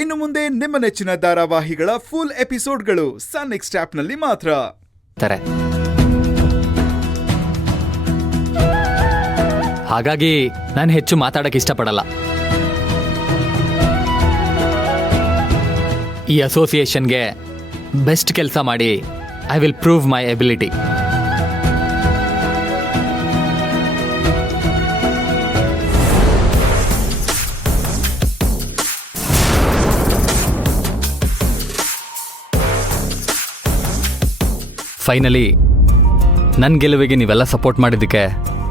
ಇನ್ನು ಮುಂದೆ ನಿಮ್ಮ ನೆಚ್ಚಿನ ಧಾರಾವಾಹಿಗಳ ಫುಲ್ ಎಪಿಸೋಡ್ಗಳು ಸನ್ ನೆಕ್ಸ್ಟ್ ಆಪ್ನಲ್ಲಿ ಮಾತ್ರ. ಹಾಗಾಗಿ ನಾನು ಹೆಚ್ಚು ಮಾತಾಡಕ್ಕೆ ಇಷ್ಟಪಡಲ್ಲ. ಈ ಅಸೋಸಿಯೇಷನ್ಗೆ ಬೆಸ್ಟ್ ಕೆಲಸ ಮಾಡಿ I will prove my ability. Finally ನನ್ನ ಗೆಲುವಿಗೆ ನೀವೆಲ್ಲ ಸಪೋರ್ಟ್ ಮಾಡಿದ್ದಕ್ಕೆ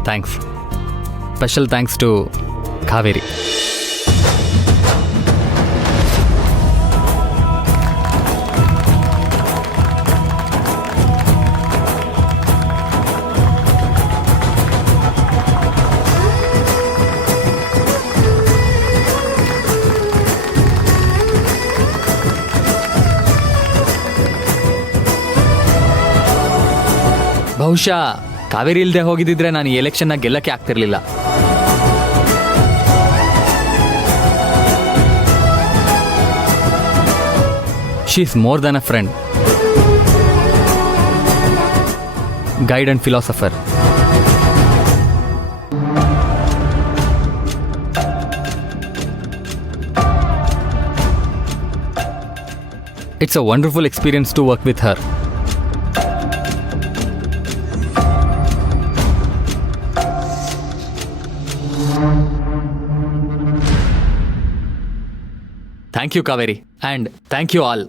thanks. Special thanks to Kaveri. ಬಹುಶಃ ಕಾವೇರಿ ಇಲ್ಲದೆ ಹೋಗಿದ್ದಿದ್ರೆ ನಾನು ಈ ಎಲೆಕ್ಷನ್ನ ಗೆಲ್ಲಕ್ಕೆ ಆಗ್ತಿರ್ಲಿಲ್ಲ. She is more than a friend, guide and philosopher. It's a wonderful experience to work with her. Thank you, Kaveri, and thank you all.